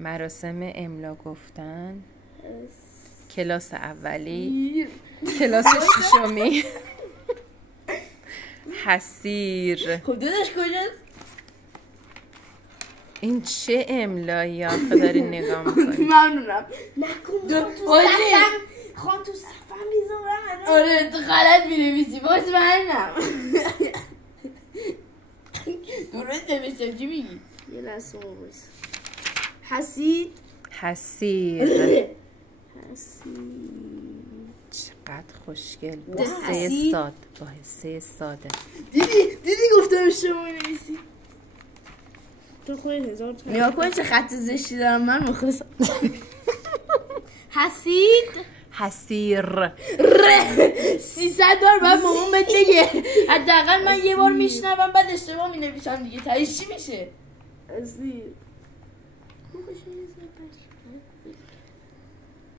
مراسم املا گفتن، کلاس اولی، کلاس ششمی. حسیر. خب داداش کجاست؟ این چه املایی آخه داری نگاه میکنی؟ ممنونم. نکن خان تو صفم میذارم. آره تو غلط می‌نویسی باز منم. درست نوشتم چی میگی؟ یه لحظه بایست. حسید. حسیر. چقدر خوشگل با سه ساد، با سه ساده. دیدی گفتم اشتباه می‌نویسی. تو خودت 1000 تا نگاه کن چه خط زشتی دارم من مخلصم. حسید. حسیر. 300 دار بعد مامان بهت بگه حداقل من یه بار میشنوم بعد اشتباه مینویسم دیگه تهش چی میشه؟ حسید.